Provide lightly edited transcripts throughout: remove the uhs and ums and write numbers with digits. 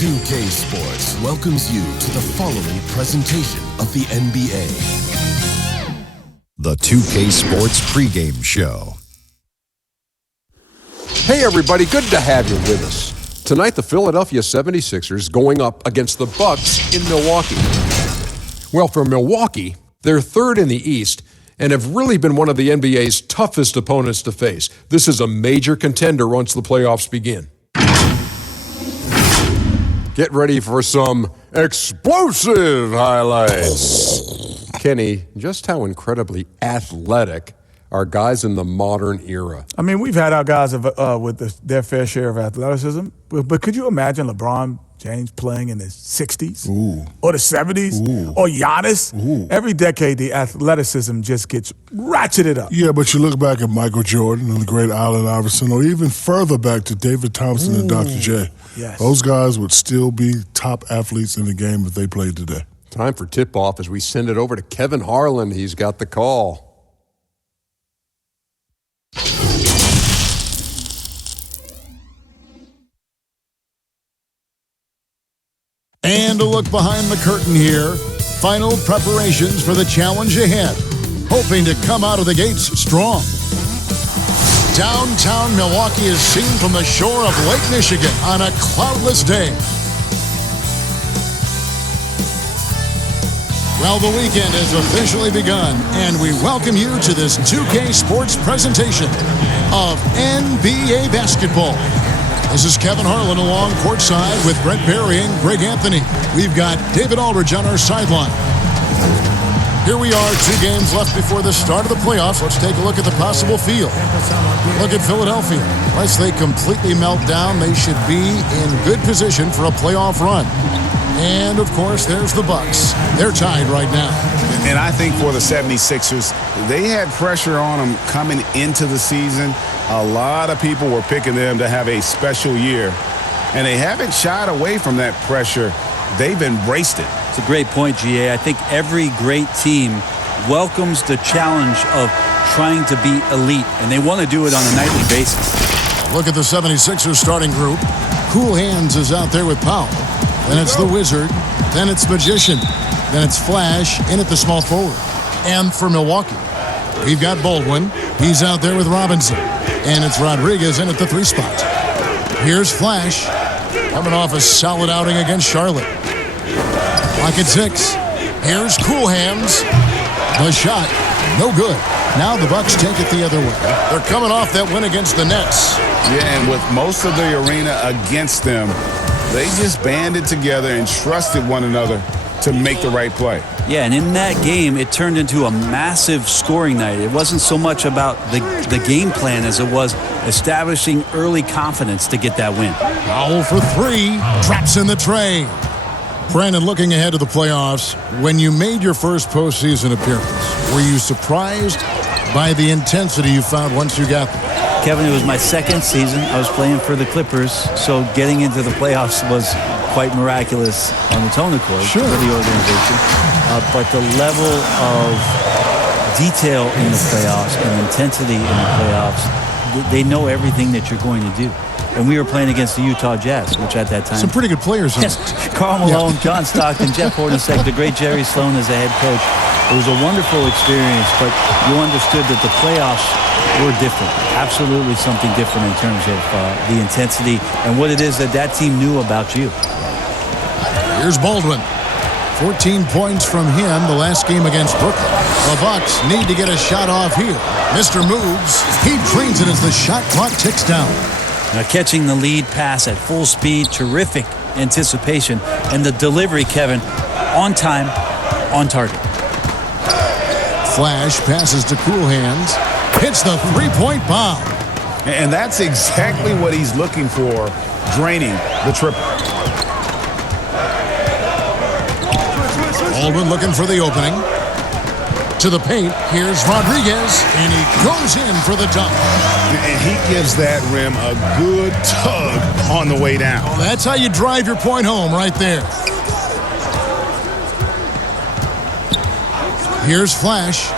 2K Sports welcomes you to the following presentation of the NBA. The 2K Sports pregame show. Hey everybody, good to have you with us. Tonight the Philadelphia 76ers going up against the Bucks in Milwaukee. Well, for Milwaukee, they're third in the East and have really been one of the NBA's toughest opponents to face. This is a major contender once the playoffs begin. Get ready for some explosive highlights. Kenny, just how incredibly athletic are guys in the modern era? I mean, we've had our guys with their fair share of athleticism, but could you imagine LeBron James playing in the 60s or the 70s or Giannis? Every decade, the athleticism just gets ratcheted up. Yeah, but you look back at Michael Jordan and the great Allen Iverson, or even further back to David Thompson and Dr. J. Yes. Those guys would still be top athletes in the game if they played today. Time for tip-off as we send it over to Kevin Harlan. He's got the call. And a look behind the curtain here. Final preparations for the challenge ahead. Hoping to come out of the gates strong. Downtown Milwaukee is seen from the shore of Lake Michigan on a cloudless day. Well, the weekend has officially begun, and we welcome you to this 2K Sports presentation of NBA basketball. This is Kevin Harlan along courtside with Brent Barry and Greg Anthony. We've got David Aldridge on our sideline. Here we are, 2 games left before the start of the playoffs. Let's take a look at the possible field. Look at Philadelphia. Unless they completely melt down, they should be in good position for a playoff run. And, of course, there's the Bucks. They're tied right now. And I think for the 76ers, they had pressure on them coming into the season. A lot of people were picking them to have a special year. And they haven't shied away from that pressure. They've embraced it. It's a great point, GA. I think every great team welcomes the challenge of trying to be elite, and they want to do it on a nightly basis. Look at the 76ers starting group. Cool Hands is out there with Powell. Then it's the Wizard. Then it's Magician. Then it's Flash in at the small forward. And for Milwaukee, we've got Baldwin. He's out there with Robinson. And it's Rodriguez in at the 3 spot. Here's Flash, coming off a solid outing against Charlotte. Clock at 6. Here's Cool Hands. The shot, no good. Now the Bucks take it the other way. They're coming off that win against the Nets. Yeah, and with most of the arena against them, they just banded together and trusted one another to make the right play. Yeah, and in that game, it turned into a massive scoring night. It wasn't so much about the game plan as it was establishing early confidence to get that win. Powell for 3, traps in the tray. Brandon, looking ahead to the playoffs, when you made your first postseason appearance, were you surprised by the intensity you found once you got there? Kevin, it was my second season. I was playing for the Clippers, so getting into the playoffs was quite miraculous on the Tona court for the organization. But the level of detail in the playoffs and intensity in the playoffs, they know everything that you're going to do. And we were playing against the Utah Jazz, which at that time... Some pretty good players. Yes, Karl Malone, John Stockton, Jeff Hornacek, the great Jerry Sloan as a head coach. It was a wonderful experience, but you understood that the playoffs were different. Absolutely something different in terms of the intensity and what it is that team knew about you. Here's Baldwin. 14 points from him the last game against Brooklyn. The Bucks need to get a shot off here. Mr. Moves. He drains it as the shot clock ticks down. Now catching the lead pass at full speed, terrific anticipation, and the delivery, Kevin, on time, on target. Flash passes to Cool Hands, hits the 3-point bomb. And that's exactly what he's looking for, draining the triple. Baldwin looking for the opening. To the paint, here's Rodriguez, and he goes in for the dunk. And he gives that rim a good tug on the way down. Well, that's how you drive your point home right there. Here's Flash.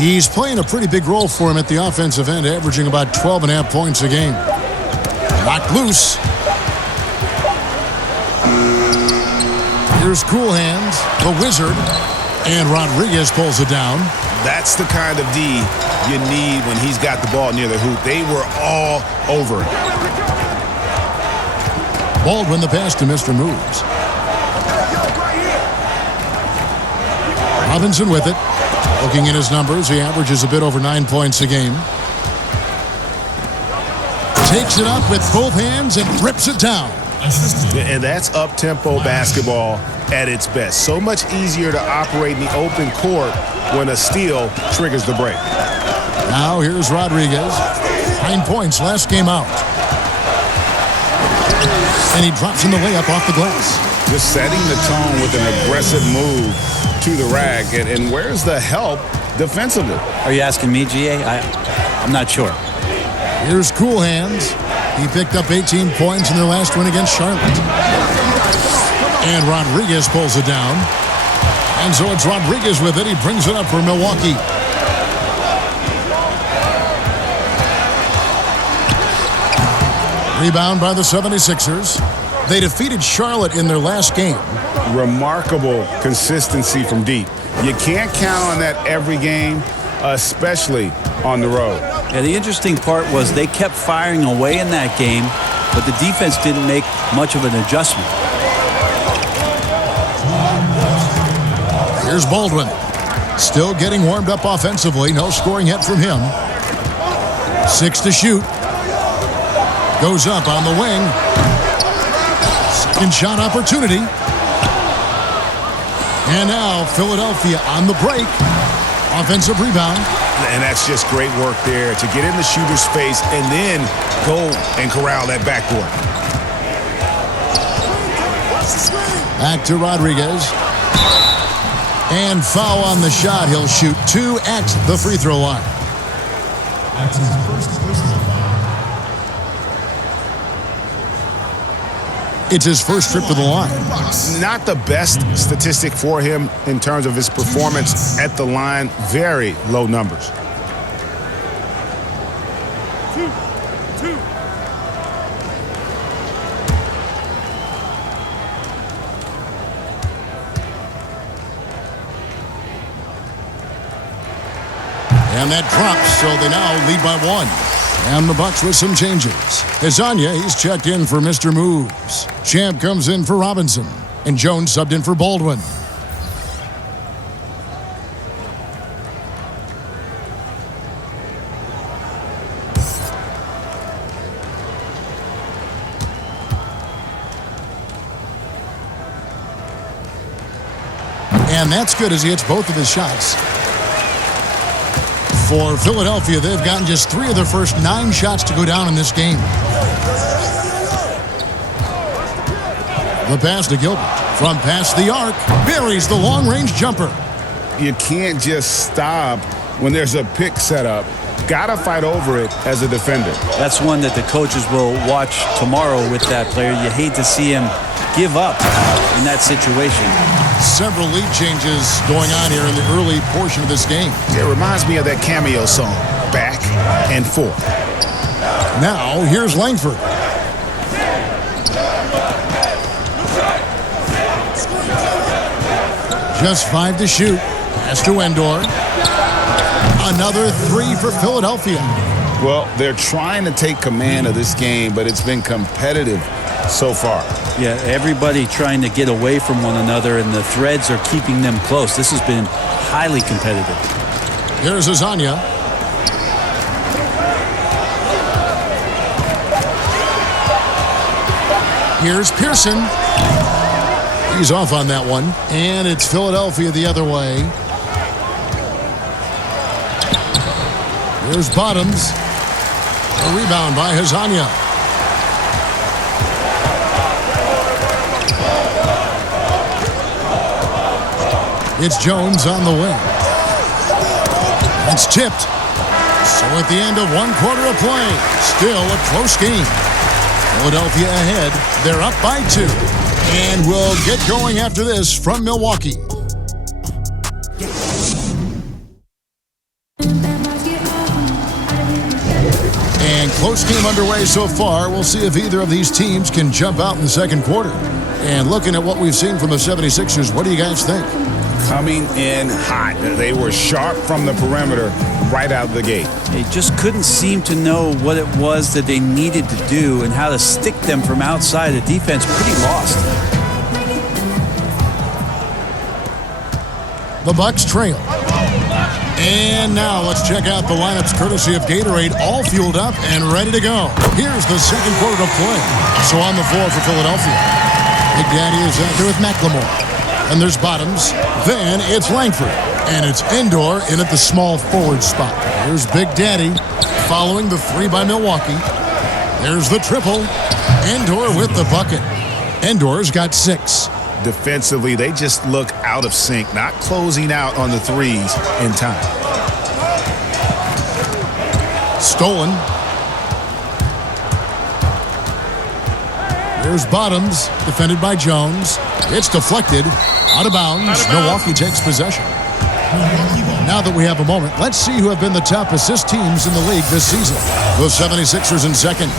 He's playing a pretty big role for him at the offensive end, averaging about 12.5 points a game. Locked loose. Here's Cool Hands, the Wizard, and Rodriguez pulls it down. That's the kind of D you need when he's got the ball near the hoop. They were all over it. Baldwin the pass to Mr. Moves. Robinson with it. Looking at his numbers, he averages a bit over 9 points a game. Takes it up with both hands and rips it down. And that's up-tempo basketball at its best. So much easier to operate in the open court when a steal triggers the break. Now here's Rodriguez. 9 points last game out. And he drops in the layup off the glass. Just setting the tone with an aggressive move to the rack. And where's the help defensively? Are you asking me, GA? I'm not sure. Here's Cool Hands. He picked up 18 points in their last win against Charlotte. And Rodriguez pulls it down. And so it's Rodriguez with it. He brings it up for Milwaukee. Rebound by the 76ers. They defeated Charlotte in their last game. Remarkable consistency from deep. You can't count on that every game, especially on the road. Yeah, the interesting part was they kept firing away in that game, but the defense didn't make much of an adjustment. Here's Baldwin. Still getting warmed up offensively. No scoring yet from him. 6 to shoot. Goes up on the wing. Second shot opportunity. And now Philadelphia on the break. Offensive rebound. And that's just great work there to get in the shooter's face and then go and corral that backboard. Back to Rodriguez. And foul on the shot. He'll shoot 2 at the free throw line. It's his first trip to the line. Not the best statistic for him in terms of his performance at the line. Very low numbers. And that drops, so they now lead by 1. And the Bucks with some changes. Hezonja, he's checked in for Mr. Moves. Champ comes in for Robinson. And Jones subbed in for Baldwin. And that's good as he hits both of his shots. For Philadelphia, they've gotten just 3 of their first 9 shots to go down in this game. The pass to Gilbert. From past the arc, buries the long-range jumper. You can't just stop when there's a pick set up. Gotta fight over it as a defender. That's one that the coaches will watch tomorrow with that player. You hate to see him give up in that situation. Several lead changes going on here in the early portion of this game. It reminds me of that Cameo song, Back and Forth. Now, here's Langford. Just 5 to shoot. Pass to Endor. Another 3 for Philadelphia. Well, they're trying to take command of this game, but it's been competitive so far. Yeah, everybody trying to get away from one another, and the threads are keeping them close. This has been highly competitive. Here's Hezonja. Here's Pearson. He's off on that one. And it's Philadelphia the other way. Here's Bottoms. A rebound by Hezonja. It's Jones on the wing. It's tipped. So at the end of 1 quarter of play, still a close game. Philadelphia ahead. They're up by 2. And we'll get going after this from Milwaukee. And close game underway so far. We'll see if either of these teams can jump out in the second quarter. And looking at what we've seen from the 76ers, what do you guys think? Coming in hot. They were sharp from the perimeter right out of the gate. They just couldn't seem to know what it was that they needed to do and how to stick them from outside. The defense pretty lost. The Bucks trail. And now let's check out the lineups courtesy of Gatorade, all fueled up and ready to go. Here's the second quarter of play. So on the floor for Philadelphia, Big Daddy is out there with McLemore. And there's Bottoms. Then it's Langford. And it's Endor in at the small forward spot. Here's Big Daddy following the three by Milwaukee. There's the triple. Endor with the bucket. Endor's got 6. Defensively, they just look out of sync, not closing out on the threes in time. Stolen. There's Bottoms, defended by Jones. It's deflected, out of bounds. Milwaukee takes possession. Now that we have a moment, let's see who have been the top assist teams in the league this season. The 76ers in second.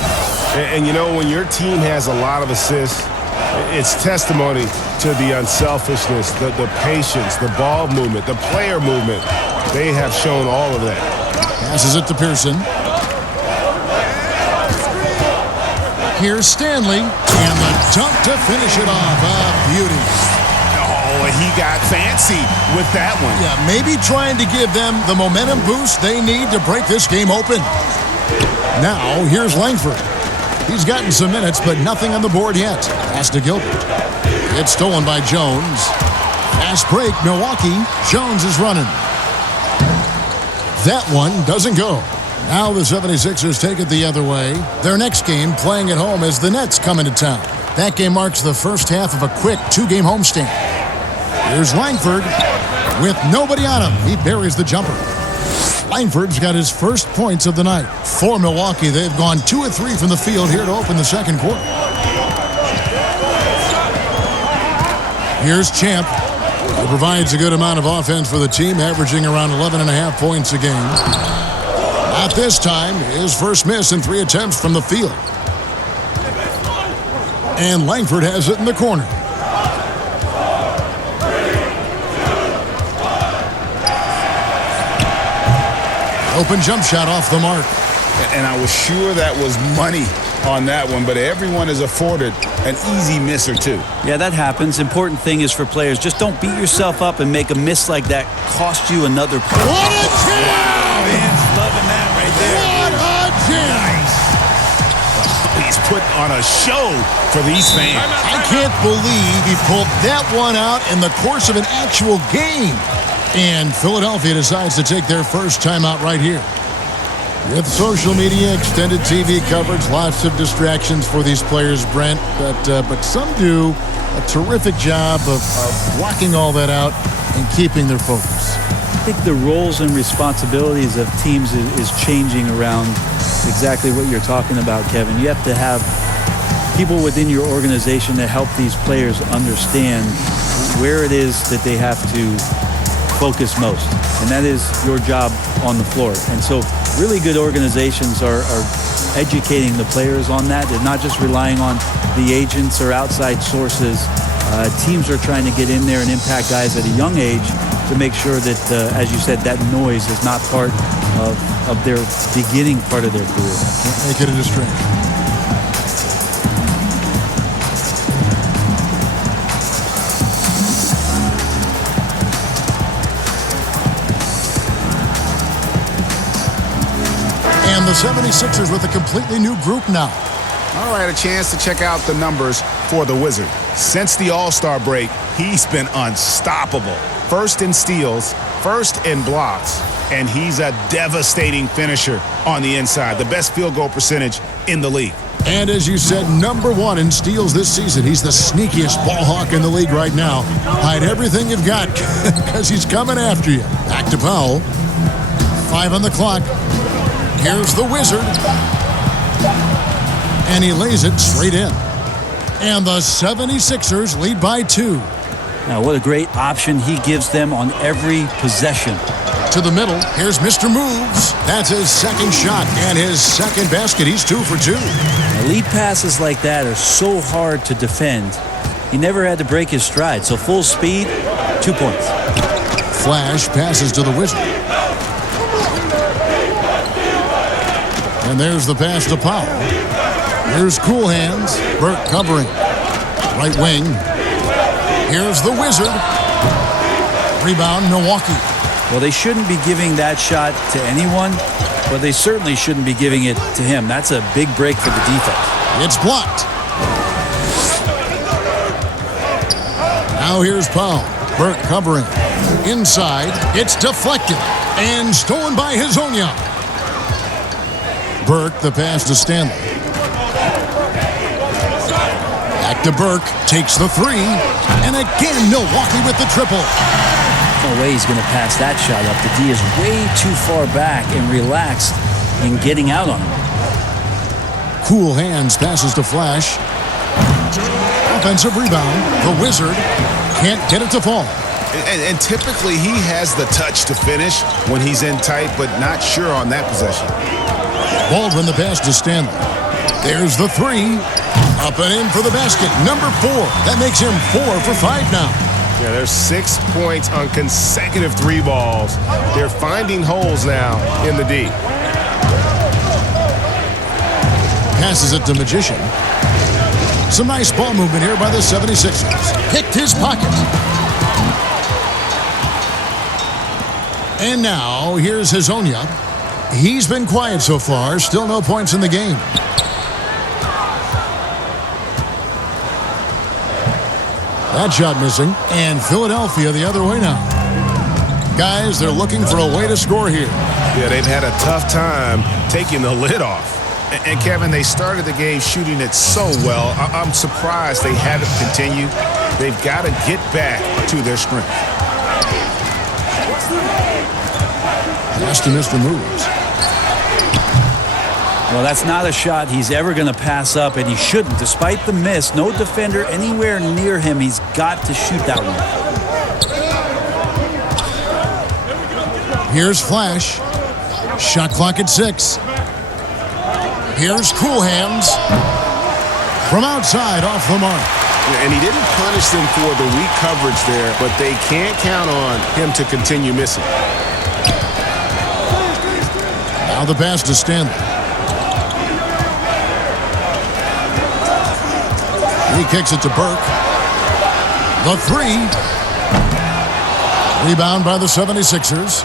And you know, when your team has a lot of assists, it's testimony to the unselfishness, the patience, the ball movement, the player movement. They have shown all of that. Passes it to Pearson. Here's Stanley. And the dunk to finish it off. Beauty. Oh, he got fancy with that one. Yeah, maybe trying to give them the momentum boost they need to break this game open. Now, here's Langford. He's gotten some minutes, but nothing on the board yet. Pass to Gilbert. It's stolen by Jones. Fast break, Milwaukee. Jones is running. That one doesn't go. Now the 76ers take it the other way. Their next game playing at home as the Nets come into town. That game marks the first half of a quick 2-game homestand. Here's Langford with nobody on him. He buries the jumper. Langford's got his first points of the night. For Milwaukee, they've gone 2 of 3 from the field here to open the second quarter. Here's Champ. He provides a good amount of offense for the team, averaging around 11.5 points a game. Not this time. His first miss in 3 attempts from the field. And Langford has it in the corner. Open jump shot off the mark. And I was sure that was money on that one, but everyone is afforded an easy miss or two. Yeah, that happens. Important thing is for players, just don't beat yourself up and make a miss like that cost you another point. What a jam! Wow, man's loving that right there. What a jam! Nice. He's put on a show for these fans. I can't believe he pulled that one out in the course of an actual game. And Philadelphia decides to take their first timeout right here. With social media, extended TV coverage, lots of distractions for these players, Brent. But some do a terrific job of blocking all that out and keeping their focus. I think the roles and responsibilities of teams is changing around exactly what you're talking about, Kevin. You have to have people within your organization that help these players understand where it is that they have to focus most, and that is your job on the floor. And so really good organizations are educating the players on that. They're not just relying on the agents or outside sources. Teams are trying to get in there and impact guys at a young age to make sure that, as you said, that noise is not part of their beginning part of their career. Make it a distraction. The 76ers with a completely new group now. All right, a chance to check out the numbers for the Wizard. Since the All-Star break, he's been unstoppable. First in steals, first in blocks, and he's a devastating finisher on the inside. The best field goal percentage in the league. And as you said, #1 in steals this season. He's the sneakiest ball hawk in the league right now. Hide everything you've got because he's coming after you. Back to Powell. 5 on the clock. Here's the Wizard. And he lays it straight in. And the 76ers lead by 2. Now, what a great option he gives them on every possession. To the middle. Here's Mr. Moves. That's his second shot and his second basket. He's 2 for 2. Now, lead passes like that are so hard to defend. he never had to break his stride. So full speed, 2 points. Flash passes to the Wizard. And there's the pass to Powell. Here's Cool Hands. Burke covering. Right wing. Here's the Wizard. Rebound, Milwaukee. Well, they shouldn't be giving that shot to anyone, but they certainly shouldn't be giving it to him. That's a big break for the defense. It's blocked. Now here's Powell. Burke covering. Inside. It's deflected. And stolen by Hezonja. Burke, the pass to Stanley. Back to Burke. Takes the three. And again, Milwaukee with the triple. No way he's going to pass that shot up. The D is way too far back and relaxed in getting out on him. Cool Hands passes to Flash. Offensive rebound. The Wizard can't get it to fall. And typically he has the touch to finish when he's in tight, but not sure on that possession. Baldwin the pass to Stanley. There's the three. Up and in for the basket. Number 4. That makes him 4 for 5 now. Yeah, there's 6 points on consecutive 3 balls. They're finding holes now in the D. Passes it to Magician. Some nice ball movement here by the 76ers. Picked his pocket. And now, here's Hezonja. He's been quiet so far. Still no points in the game. That shot missing. And Philadelphia the other way now. Guys, they're looking for a way to score here. Yeah, they've had a tough time taking the lid off. And Kevin, they started the game shooting it so well. I'm surprised they haven't continued. They've got to get back to their strength. Pass to Mr. Moves. Well, that's not a shot he's ever going to pass up, and he shouldn't. Despite the miss, no defender anywhere near him. He's got to shoot that one. Here's Flash. Shot clock at 6. Here's Cool Hands. From outside, off the mark. And he didn't punish them for the weak coverage there, but they can't count on him to continue missing. Now the pass to Stanley. He kicks it to Burke. The three. Rebound by the 76ers.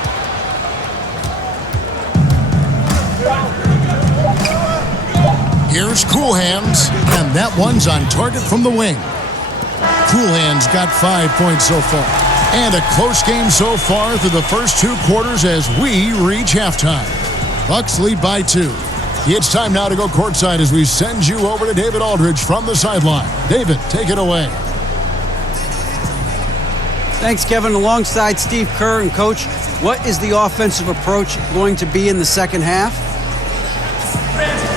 Here's Cool Hands, and that one's on target from the wing. Cool Hands got 5 points so far. And a close game so far through the first 2 quarters as we reach halftime. Bucks lead by 2. It's time now to go courtside as we send you over to David Aldridge from the sideline. David, take it away. Thanks, Kevin. Alongside Steve Kerr and Coach, what is the offensive approach going to be in the second half?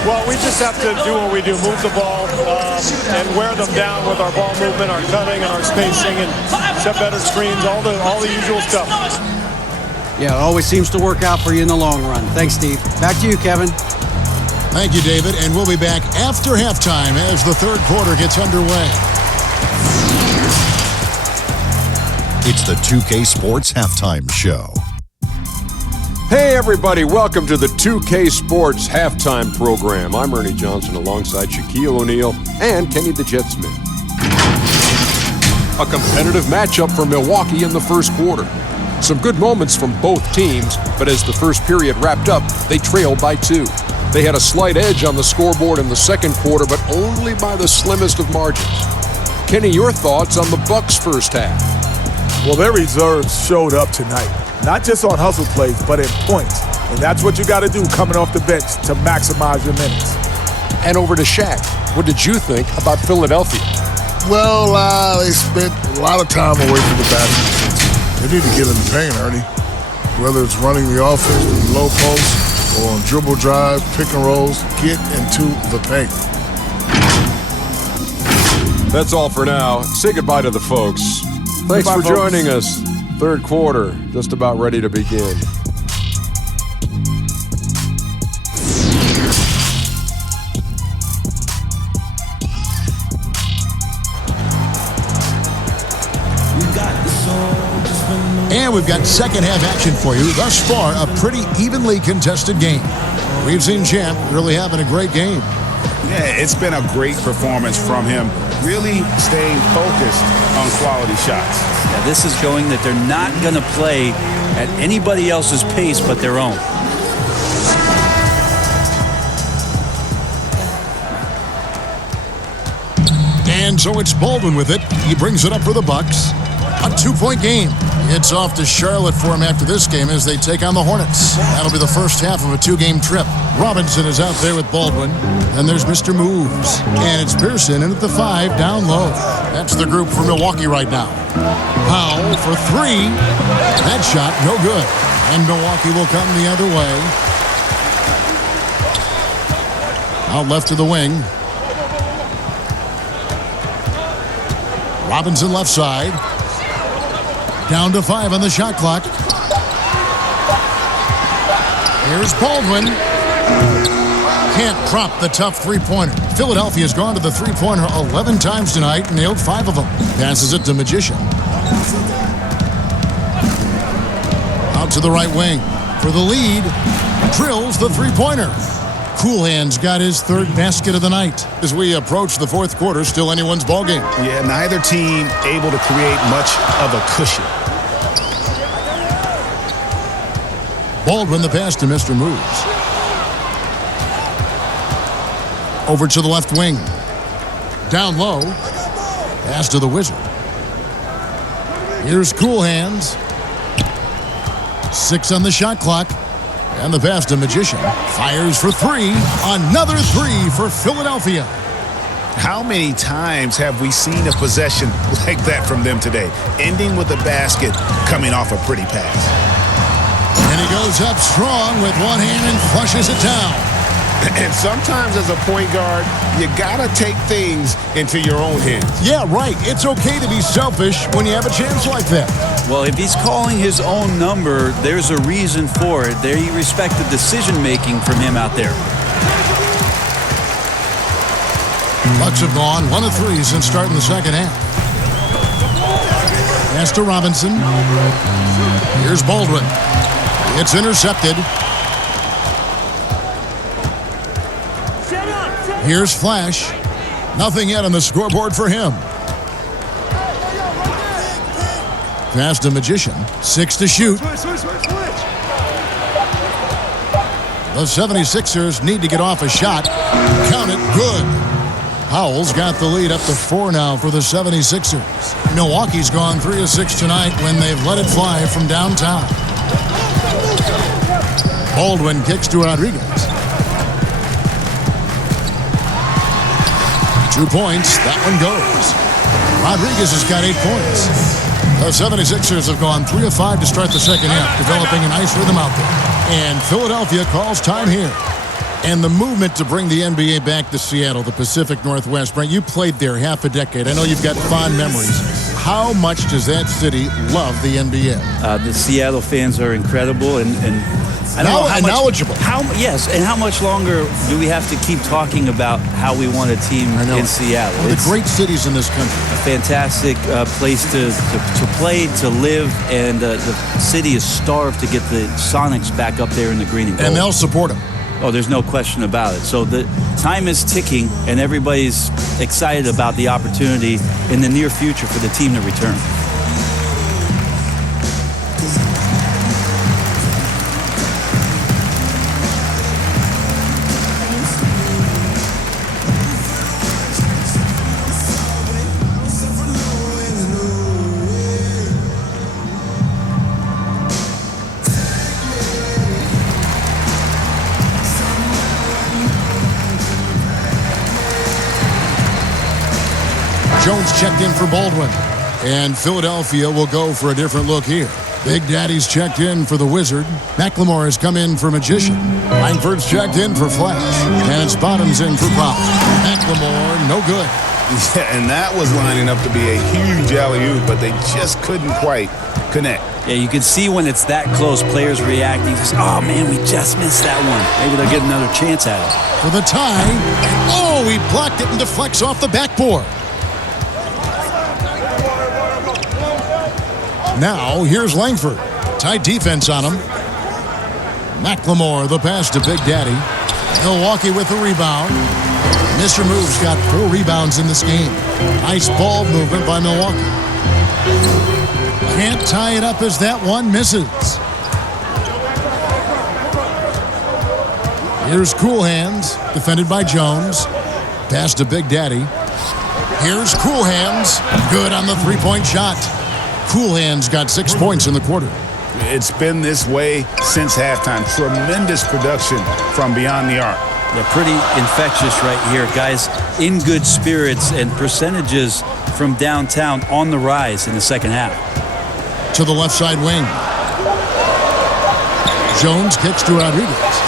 Well, we just have to do what we do, move the ball and wear them down with our ball movement, our cutting, and our spacing, and set better screens, all the usual stuff. Yeah, it always seems to work out for you in the long run. Thanks, Steve. Back to you, Kevin. Thank you, David, and we'll be back after halftime as the third quarter gets underway. It's the 2K Sports Halftime Show. Hey everybody, welcome to the 2K Sports Halftime Program. I'm Ernie Johnson alongside Shaquille O'Neal and Kenny the Jet Smith. A competitive matchup for Milwaukee in the first quarter. Some good moments from both teams, but as the first period wrapped up, they trailed by 2. They had a slight edge on the scoreboard in the second quarter, but only by the slimmest of margins. Kenny, your thoughts on the Bucks' first half? Well, their reserves showed up tonight. Not just on hustle plays, but in points. And that's what you got to do coming off the bench to maximize your minutes. And over to Shaq. What did you think about Philadelphia? Well, they spent a lot of time away from the basket. They need to get in the paint, Ernie. Whether it's running the offense in the low post or on dribble drive, pick and rolls, get into the paint. That's all for now. Say goodbye to the folks. Thanks for joining us. Third quarter, just about ready to begin. we've got second half action for you. Thus far, a pretty evenly contested game. We've seen Champ really having a great game. Yeah, it's been a great performance from him. Really staying focused on quality shots. Yeah, this is showing that they're not going to play at anybody else's pace but their own. And so it's Baldwin with it. He brings it up for the Bucks. A 2-point game. It's off to Charlotte for him after this game as they take on the Hornets. That'll be the first half of a 2-game trip. Robinson is out there with Baldwin. And there's Mr. Moves. And it's Pearson in at the 5 down low. That's the group for Milwaukee right now. Powell for 3. That shot no good. And Milwaukee will come the other way. Out left to the wing. Robinson left side. Down to 5 on the shot clock. Here's Baldwin. Can't drop the tough three-pointer. Philadelphia's gone to the three-pointer 11 times tonight and nailed 5 of them. Passes it to Magician. Out to the right wing. For the lead. Drills the three-pointer. Coolhands got his 3rd basket of the night. As we approach the 4th quarter, still anyone's ballgame. Yeah, neither team able to create much of a cushion. Baldwin the pass to Mr. Moves. Over to the left wing. Down low. Pass to the Wizard. Here's Coolhands. 6 on the shot clock. And the pass to Magician. Fires for 3. Another 3 for Philadelphia. How many times have we seen a possession like that from them today? Ending with a basket, coming off a pretty pass. And he goes up strong with one hand and flushes it down. And sometimes as a point guard, you gotta take things into your own hands. Yeah, right. It's okay to be selfish when you have a chance like that. Well, if he's calling his own number, there's a reason for it. They respect the decision-making from him out there. Bucks have gone 1 of 3 since starting the second half. Pass to Robinson. Here's Baldwin. It's intercepted. Here's Flash. Nothing yet on the scoreboard for him. Pass to Magician. 6 to shoot. The 76ers need to get off a shot. Count it. Good. Powell's got the lead up to 4 now for the 76ers. Milwaukee's gone 3 of 6 tonight when they've let it fly from downtown. Baldwin kicks to Rodriguez. 2 points. That one goes. Rodriguez has got 8 points. The 76ers have gone 3 of 5 to start the second half, developing a nice rhythm out there. And Philadelphia calls time here. And the movement to bring the NBA back to Seattle, the Pacific Northwest. Brent, you played there half a decade. I know you've got fond memories. How much does that city love the NBA? The Seattle fans are incredible and I don't know how much, knowledgeable. Yes, and how much longer do we have to keep talking about how we want a team in Seattle? One of the great cities in this country. A fantastic place to play, to live, and the city is starved to get the Sonics back up there in the green and gold. And they'll support them. Oh, there's no question about it. So the time is ticking, and everybody's excited about the opportunity in the near future for the team to return. Jones checked in for Baldwin. And Philadelphia will go for a different look here. Big Daddy's checked in for the Wizard. McLemore has come in for Magician. Langford's checked in for Flash. And it's Bottoms in for Prop. McLemore, no good. Yeah, and that was lining up to be a huge alley-oop, but they just couldn't quite connect. Yeah, you can see when it's that close, players reacting. Just, oh, man, we just missed that one. Maybe they'll get another chance at it. For the tie. Oh, he blocked it and deflects off the backboard. Now, here's Langford. Tight defense on him. McLemore, the pass to Big Daddy. Milwaukee with the rebound. Mr. Move's got 4 rebounds in this game. Nice ball movement by Milwaukee. Can't tie it up as that one misses. Here's Cool Hands, defended by Jones. Pass to Big Daddy. Here's Cool Hands. Good on the three-point shot. Cool Hands got 6 points in the quarter. It's been this way since halftime. Tremendous production from beyond the arc. They're pretty infectious right here. Guys in good spirits and percentages from downtown on the rise in the second half. To the left side wing. Jones kicks to Rodriguez.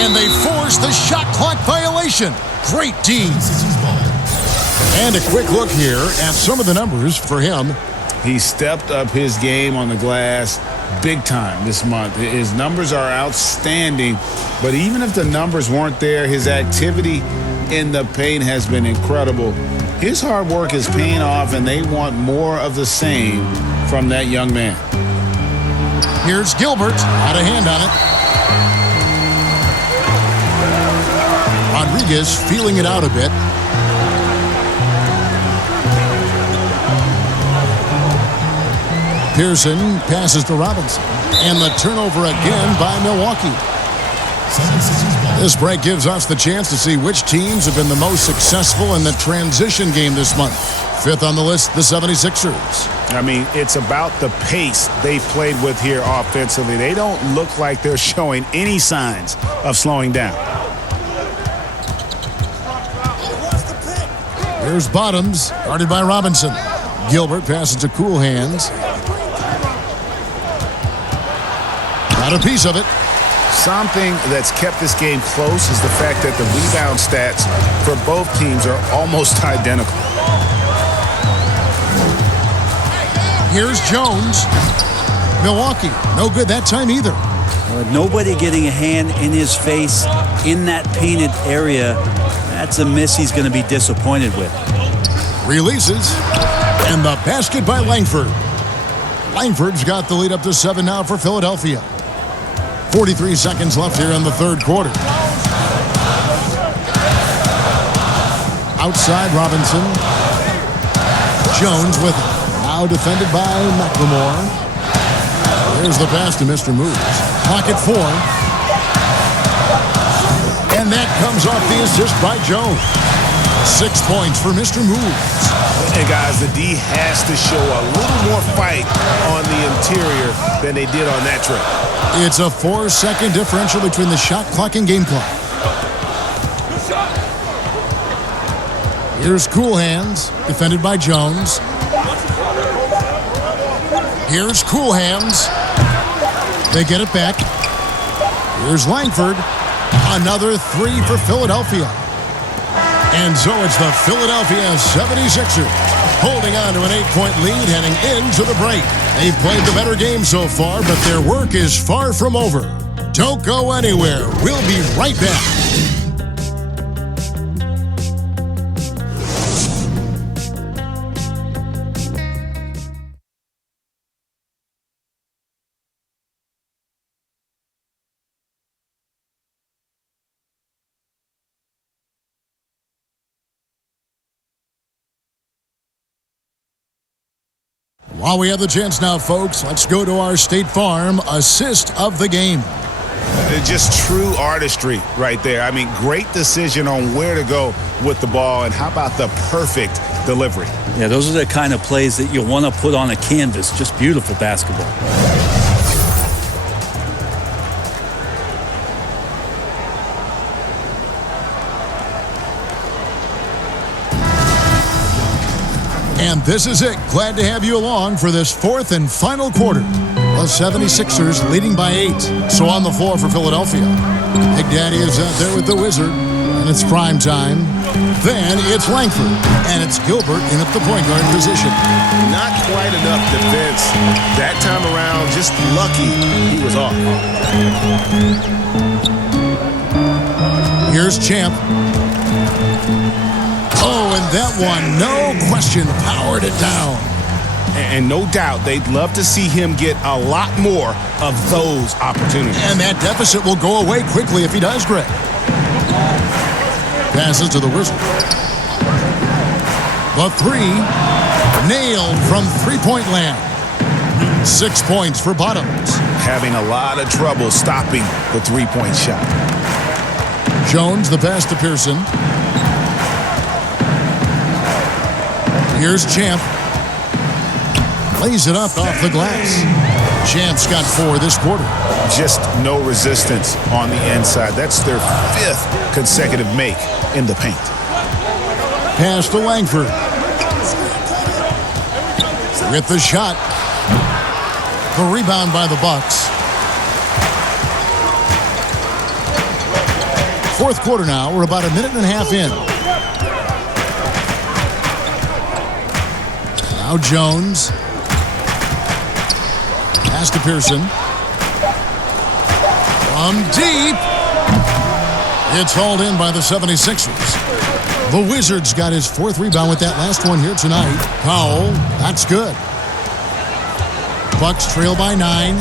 And they force the shot clock violation. Great D. And a quick look here at some of the numbers for him. He stepped up his game on the glass big time this month. His numbers are outstanding, but even if the numbers weren't there, his activity in the paint has been incredible. His hard work is paying off, and they want more of the same from that young man. Here's Gilbert, out of hand on it. Rodriguez feeling it out a bit. Pearson passes to Robinson. And the turnover again by Milwaukee. This break gives us the chance to see which teams have been the most successful in the transition game this month. 5th on the list, the 76ers. I mean, it's about the pace they've played with here offensively. They don't look like they're showing any signs of slowing down. Here's Bottoms, guarded by Robinson. Gilbert passes to Cool Hands. Got a piece of it. Something that's kept this game close is the fact that the rebound stats for both teams are almost identical. Here's Jones. Milwaukee, no good that time either. Nobody getting a hand in his face in that painted area. That's a miss he's going to be disappointed with. Releases. And the basket by Langford. Langford's got the lead up to 7 now for Philadelphia. 43 seconds left here in the third quarter. Outside Robinson. Jones with it. Now defended by McLemore. Here's the pass to Mr. Moves. Pocket 4. And that comes off the assist by Jones. 6 points for Mr. Moves. And guys, the D has to show a little more fight on the interior than they did on that trip. It's a 4-second differential between the shot clock and game clock. Here's Cool Hands, defended by Jones. Here's Cool Hands. They get it back. Here's Langford. Another 3 for Philadelphia. And so it's the Philadelphia 76ers holding on to an 8-point lead heading into the break. They've played the better game so far, but their work is far from over. Don't go anywhere. We'll be right back. While we have the chance now, folks, let's go to our State Farm assist of the game. Just true artistry right there. I mean, great decision on where to go with the ball, and how about the perfect delivery? Yeah, those are the kind of plays that you want to put on a canvas. Just beautiful basketball. And this is it. Glad to have you along for this 4th and final quarter. The 76ers leading by 8. So on the floor for Philadelphia. Big Daddy is out there with the Wizard. And it's prime time. Then it's Langford. And it's Gilbert in at the point guard position. Not quite enough defense that time around. Just lucky he was off. Here's Champ. Oh, and that one, no question, powered it down. And no doubt they'd love to see him get a lot more of those opportunities. And that deficit will go away quickly if he does, Greg. Passes to the Wizard. The three nailed from three-point land. 6 points for Bottoms. Having a lot of trouble stopping the three-point shot. Jones, the pass to Pearson. Here's Champ. Lays it up off the glass. Champ's got 4 this quarter. Just no resistance on the inside. That's their 5th consecutive make in the paint. Pass to Langford. With the shot. The rebound by the Bucks. 4th quarter now. We're about a minute and a half in. Now Jones. Pass to Pearson. From deep. It's hauled in by the 76ers. The Wizards got his 4th rebound with that last one here tonight. Powell, that's good. Bucks trail by 9.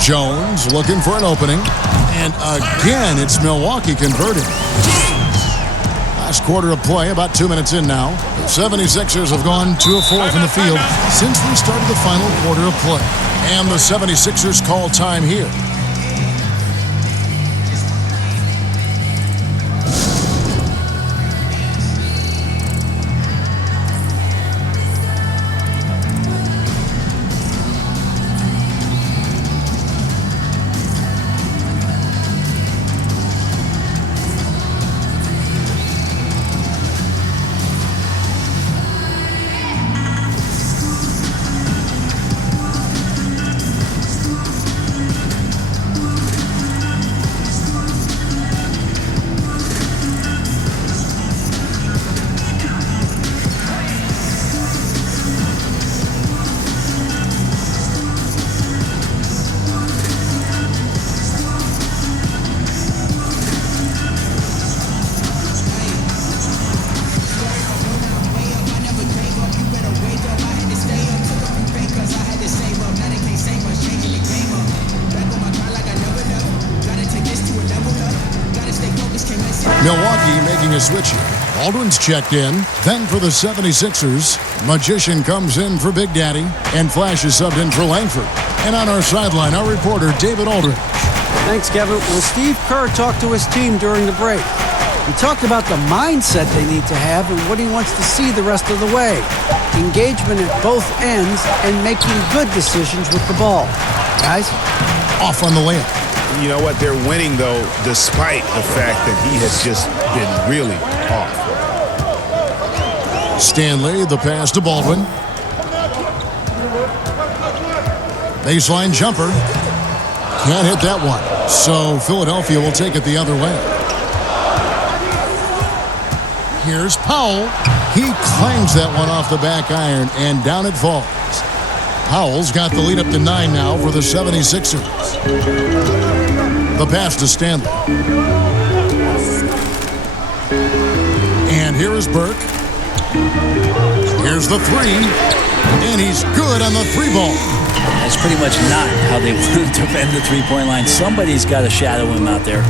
Jones looking for an opening. And again, it's Milwaukee converting. Last quarter of play, about 2 minutes in now. The 76ers have gone 2 of 4 from the field since we started the final quarter of play. And the 76ers call time here. Milwaukee making a switch here. Baldwin's checked in. Then for the 76ers, Magician comes in for Big Daddy, and Flash is subbed in for Langford. And on our sideline, our reporter, David Aldridge. Thanks, Kevin. Well, Steve Kerr talked to his team during the break. He talked about the mindset they need to have and what he wants to see the rest of the way. Engagement at both ends and making good decisions with the ball. Guys? Off on the layup. You know what? They're winning, though, despite the fact that he has just been really off. Stanley, the pass to Baldwin. Baseline jumper. Can't hit that one. So Philadelphia will take it the other way. Here's Powell. He clangs that one off the back iron, and down it falls. Powell's got the lead up to 9 now for the 76ers. The pass to Stanley. And here is Burke. Here's the 3. And he's good on the 3 ball. That's pretty much not how they want to defend the three-point line. Somebody's got to shadow him out there.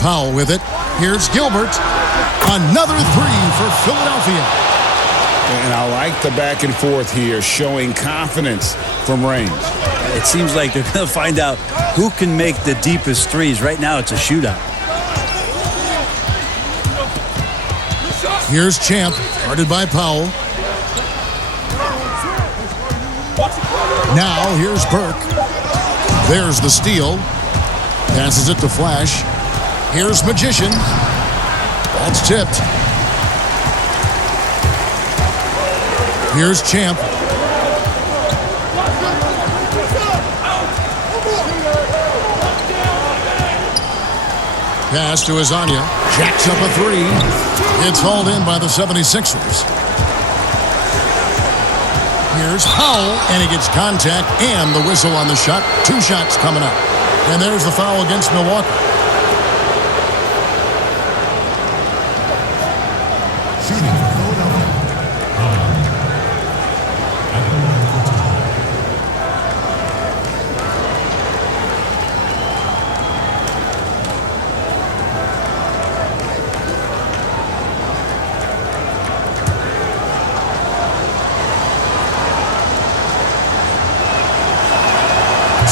Powell with it. Here's Gilbert. Another 3 for Philadelphia. And I like the back and forth here, showing confidence from range. It seems like they're going to find out who can make the deepest threes. Right now, it's a shootout. Here's Champ, guarded by Powell. Now, here's Burke. There's the steal. Passes it to Flash. Here's Magician. That's tipped. Here's Champ. Pass to Azania. Jacks up a 3. It's hauled in by the 76ers. Here's Powell, and he gets contact and the whistle on the shot. 2 shots coming up. And there's the foul against Milwaukee.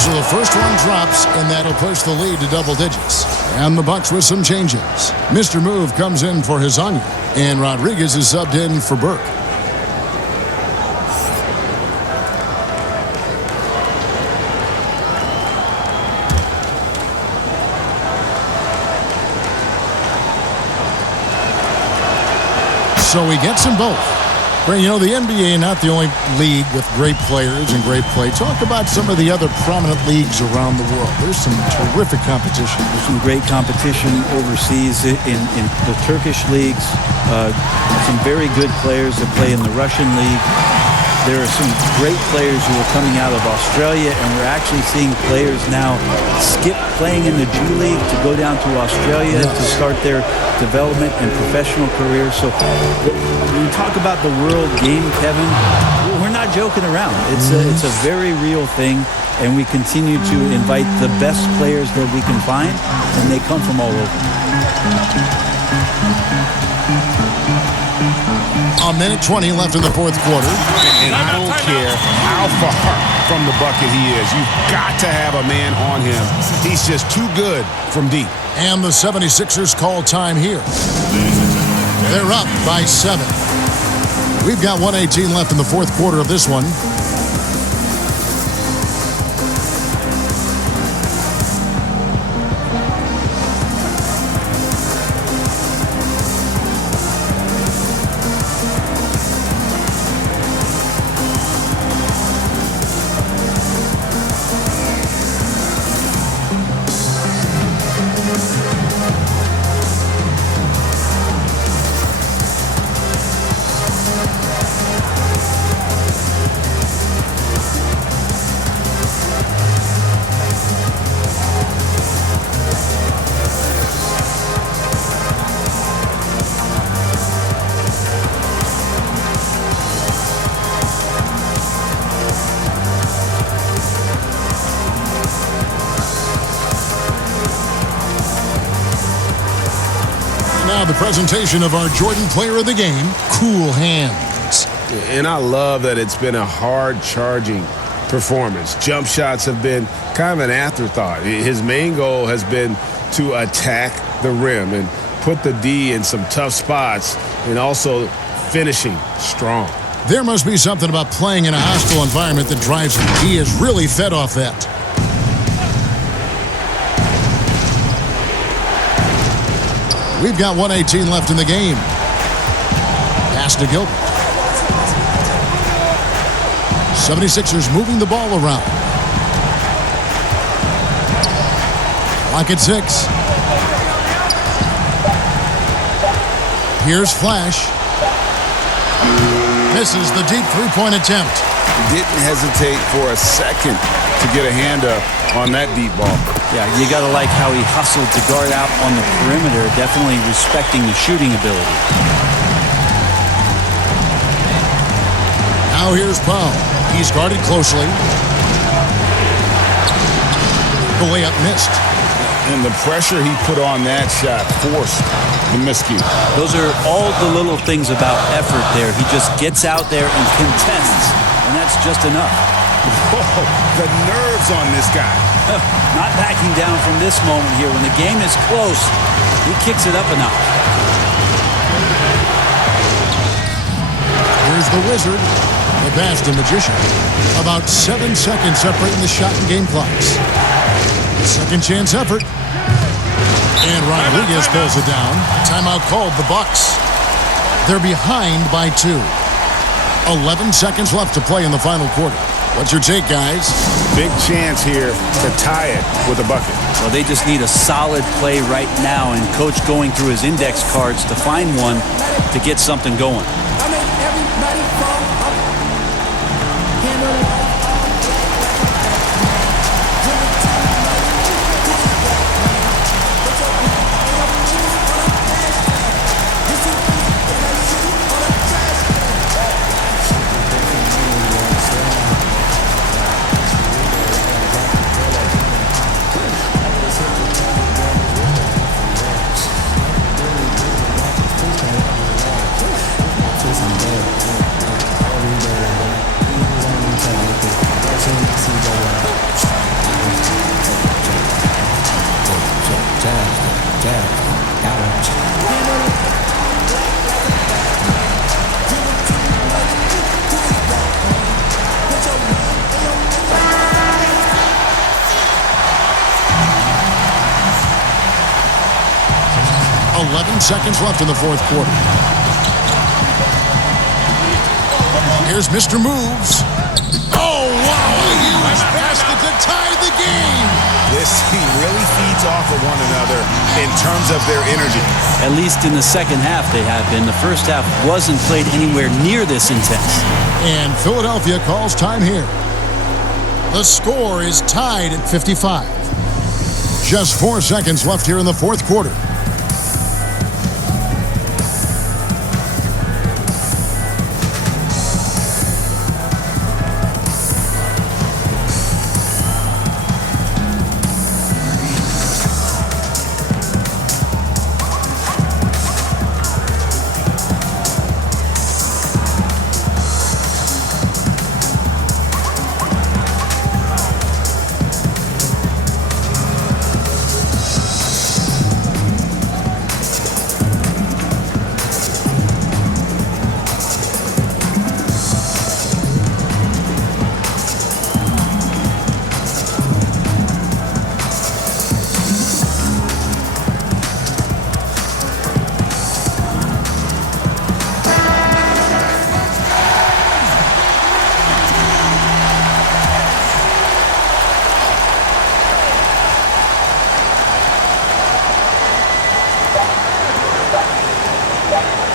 So the first one drops, and that'll push the lead to double digits. And the Bucks with some changes. Mr. Move comes in for Hezonja, and Rodriguez is subbed in for Burke. So he gets them both. But, you know, the NBA not the only league with great players and great play. Talk about some of the other prominent leagues around the world. There's some terrific competition. There's some great competition overseas in the Turkish leagues. Some very good players that play in the Russian league. There are some great players who are coming out of Australia, and we're actually seeing players now skip playing in the G League to go down to Australia to start their development and professional careers. So when we talk about the world game, Kevin, we're not joking around. It's a very real thing, and we continue to invite the best players that we can find, and they come from all over. A minute 20 left in the fourth quarter. And I don't care how far from the bucket he is. You've got to have a man on him. He's just too good from deep. And the 76ers call time here. They're up by 7. We've got 1:18 left in the fourth quarter of this one. Now the presentation of our Jordan Player of the Game, Cool Hands. And I love that it's been a hard-charging performance. Jump shots have been kind of an afterthought. His main goal has been to attack the rim and put the D in some tough spots and also finishing strong. There must be something about playing in a hostile environment that drives him. He is really fed off that. We've got 1:18 left in the game. Pass to Gilbert. 76ers moving the ball around. Clock at 6. Here's Flash. Misses the deep three-point attempt. Didn't hesitate for a second to get a hand up on that deep ball. Yeah, you got to like how he hustled to guard out on the perimeter, definitely respecting the shooting ability. Now here's Powell. He's guarded closely. The layup missed. And the pressure he put on that shot forced the miscue. Those are all the little things about effort there. He just gets out there and contests, and that's just enough. Whoa, the nerves on this guy. Not backing down from this moment here. When the game is close, he kicks it up a notch. Here's the Wizard, the Boston Magician. About 7 seconds separating the shot and game clocks. Second chance effort. And Rodriguez pulls it down. Timeout called the Bucks. They're behind by 2. 11 seconds left to play in the final quarter. What's your take, guys? Big chance here to tie it with a bucket. Well, they just need a solid play right now, and Coach going through his index cards to find one to get something going. Seconds left in the fourth quarter. Here's Mr. Moves. Oh, wow, a huge basket to tie the game. This team really feeds off of one another in terms of their energy. At least in the second half they have been. The first half wasn't played anywhere near this intense. And Philadelphia calls time here. The score is tied at 55. Just 4 seconds left here in the fourth quarter.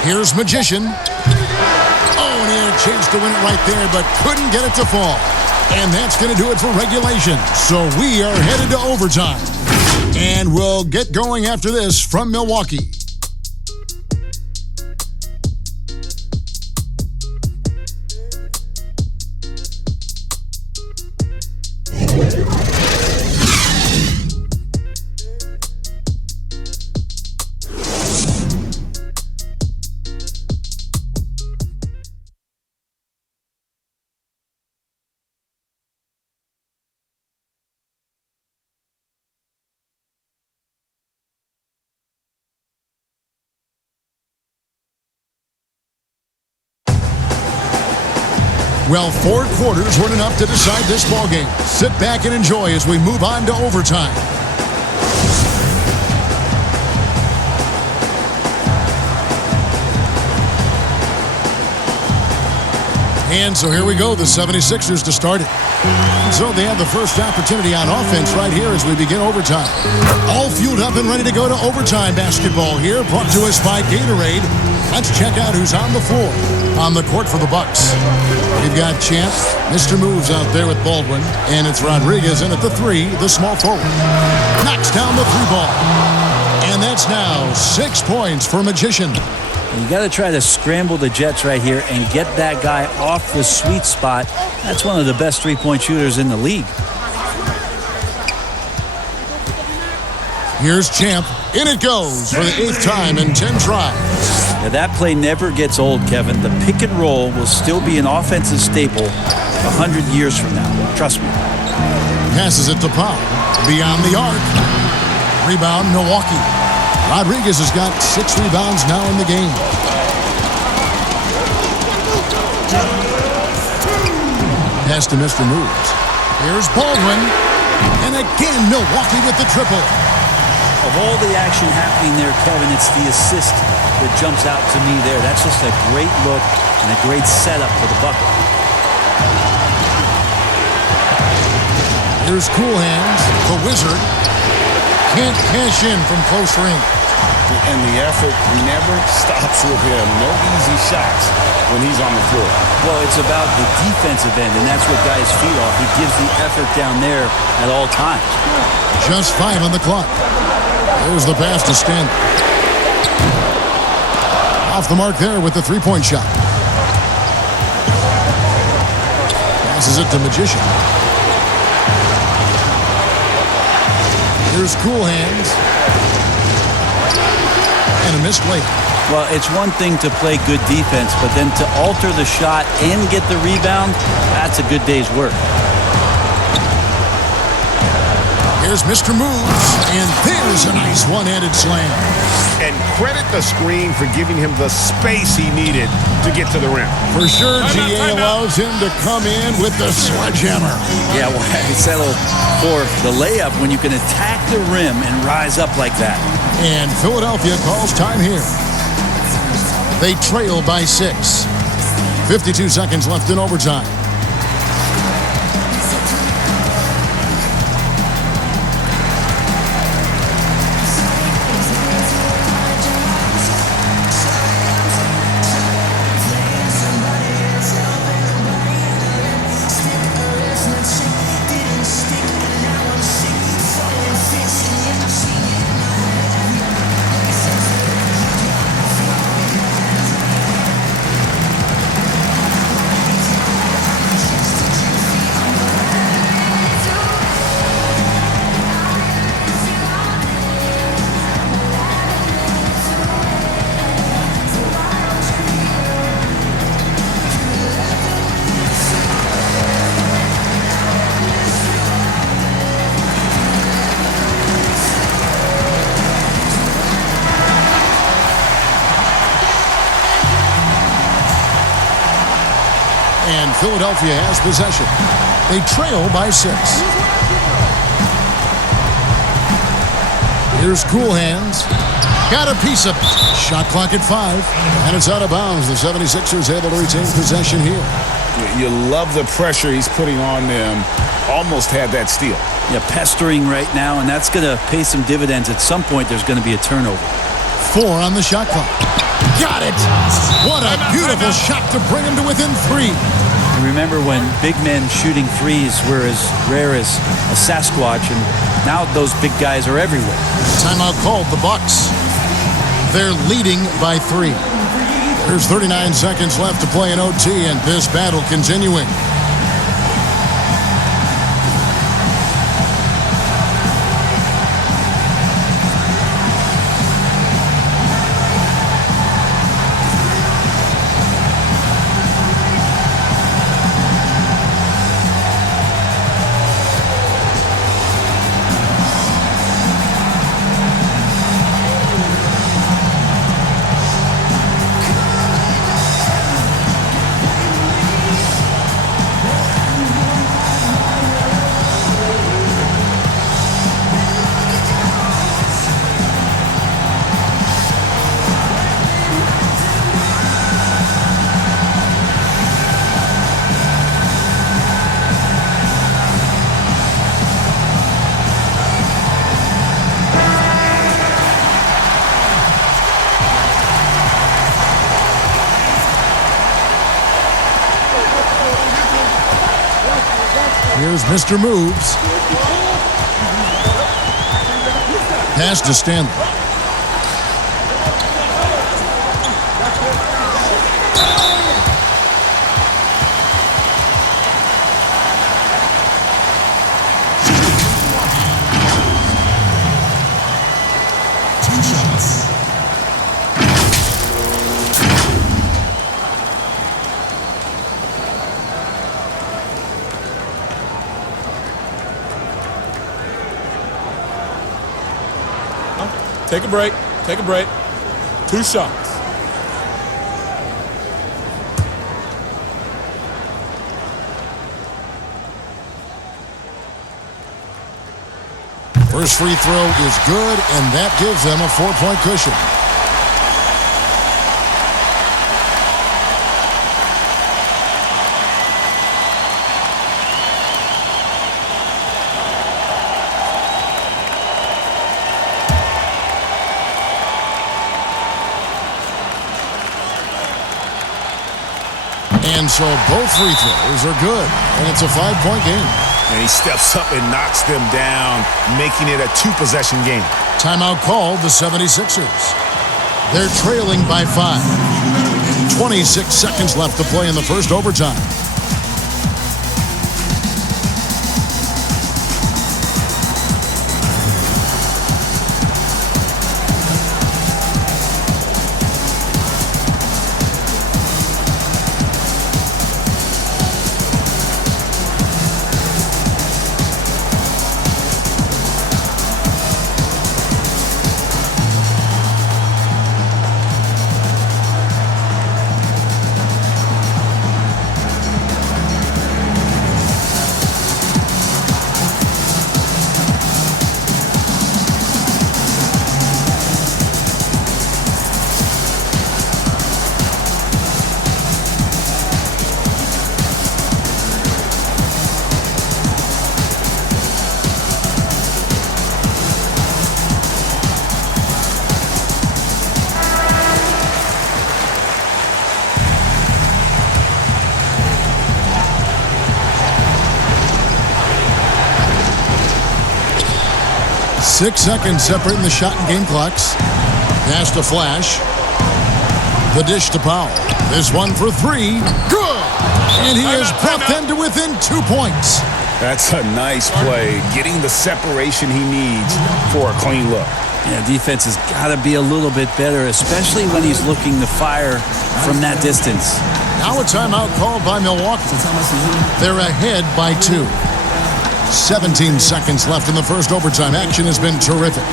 Here's Magician. Oh, and he had a chance to win it right there, but couldn't get it to fall. And that's going to do it for regulation. So we are headed to overtime. And we'll get going after this from Milwaukee. Well, 4 quarters weren't enough to decide this ballgame. Sit back and enjoy as we move on to overtime. And so here we go, the 76ers to start it. And so they have the first opportunity on offense right here as we begin overtime. All fueled up and ready to go to overtime basketball here, brought to us by Gatorade. Let's check out who's on the floor. On the court for the Bucks, we've got Champ, Mr. Moves out there with Baldwin, and it's Rodriguez in at the 3, the small forward. Knocks down the 3 ball. And that's now 6 points for Magician. You got to try to scramble the Jets right here and get that guy off the sweet spot. That's one of the best three-point shooters in the league. Here's Champ. In it goes for the 8th time in 10 tries. Now that play never gets old, Kevin. The pick and roll will still be an offensive staple 100 years from now. Trust me. Passes it to Powell. Beyond the arc. Rebound, Milwaukee. Rodriguez has got 6 rebounds now in the game. Pass to Mr. Moves. Here's Baldwin. And again, Milwaukee with the triple. Of all the action happening there, Kevin, it's the assist that jumps out to me there. That's just a great look and a great setup for the bucket. Here's Cool Hands, the Wizard. Can't cash in from close range. And the effort never stops with him. No easy shots when he's on the floor. Well, it's about the defensive end, and that's what guys feed off. He gives the effort down there at all times. Just 5 on the clock. There's the pass to Stanley. Off the mark there with the 3-point shot. Passes it to Magician. Here's Cool Hands. And a missed layup. Well, it's one thing to play good defense, but then to alter the shot and get the rebound, that's a good day's work. Here's Mr. Moves, and there's a nice one-handed slam. And credit the screen for giving him the space he needed to get to the rim. For sure, GA allows him to come in with the sledgehammer. Yeah, why settle for the layup when you can attack the rim and rise up like that? And Philadelphia calls time here. They trail by 6. 52 seconds left in overtime. And Philadelphia has possession. They trail by 6. Here's Cool Hands. Got a piece of it. Shot clock at 5. And it's out of bounds. The 76ers able to retain possession here. You love the pressure he's putting on them. Almost had that steal. Yeah, pestering right now, and that's going to pay some dividends. At some point, there's going to be a turnover. 4 on the shot clock. Got it! What a beautiful shot to bring him to within 3. And remember when big men shooting threes were as rare as a Sasquatch, and now those big guys are everywhere. Timeout called, the Bucks. They're leading by 3. There's 39 seconds left to play in OT, and this battle continuing. Here's Mr. Moves. Pass to Stanley. Take a break. Take a break. 2 shots. First free throw is good, and that gives them a 4-point cushion. And so both free throws are good, and it's a 5-point game. And he steps up and knocks them down, making it a 2-possession game. Timeout called, the 76ers. They're trailing by 5. 26 seconds left to play in the first overtime. 6 seconds separating the shot and game clocks. Pass to Flash. The dish to Powell. This one for 3. Good! And he has brought them to within 2 points. That's a nice play, getting the separation he needs for a clean look. Yeah, defense has got to be a little bit better, especially when he's looking to fire from that distance. Now a timeout called by Milwaukee. They're ahead by 2. 17 seconds left in the first overtime. Action has been terrific.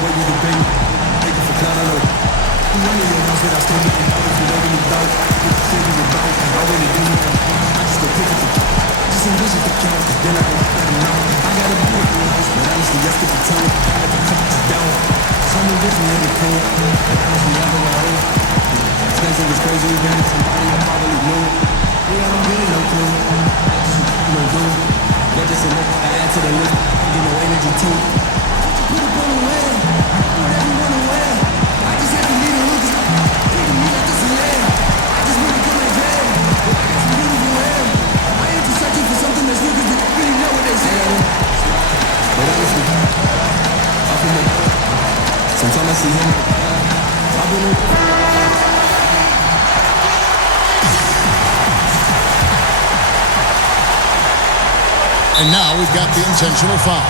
And now we've got the intentional foul.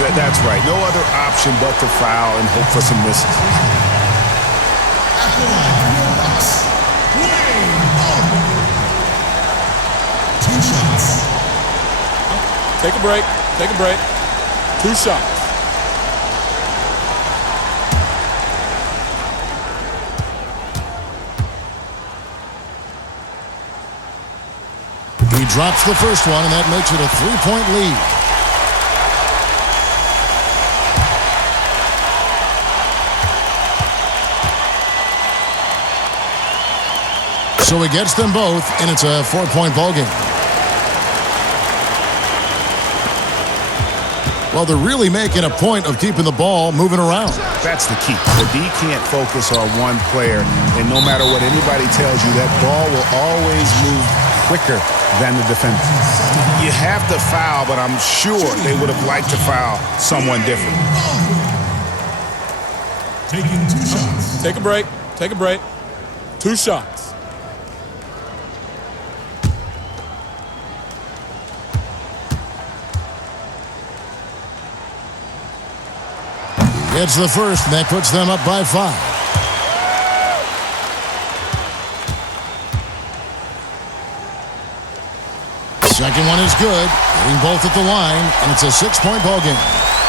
Yeah, that's right. No other option but to foul and hope for some misses. Take a break. Take a break. 2 shots. He drops the first one, and that makes it a 3-point lead. So he gets them both, and it's a 4-point ball game. Well, they're really making a point of keeping the ball moving around. That's the key. The D can't focus on one player, and no matter what anybody tells you, that ball will always move quicker than the defender. You have to foul, but I'm sure they would have liked to foul someone different. Taking 2 shots. Take a break. Take a break. 2 shots. It's the first, and that puts them up by 5. Second one is good, hitting both at the line, and it's a 6-point ball game.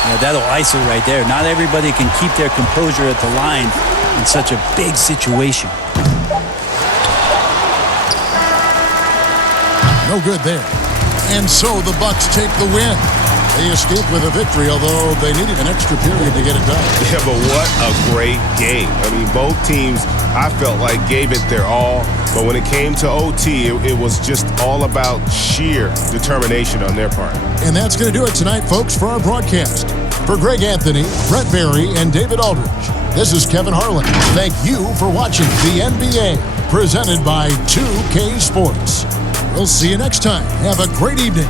Yeah, that'll ISO right there. Not everybody can keep their composure at the line in such a big situation. No good there. And so the Bucks take the win. They escaped with a victory, although they needed an extra period to get it done. Yeah, but what a great game. I mean, both teams, I felt like, gave it their all. But when it came to OT, it was just all about sheer determination on their part. And that's going to do it tonight, folks, for our broadcast. For Greg Anthony, Brett Barry, and David Aldridge, this is Kevin Harlan. Thank you for watching the NBA, presented by 2K Sports. We'll see you next time. Have a great evening.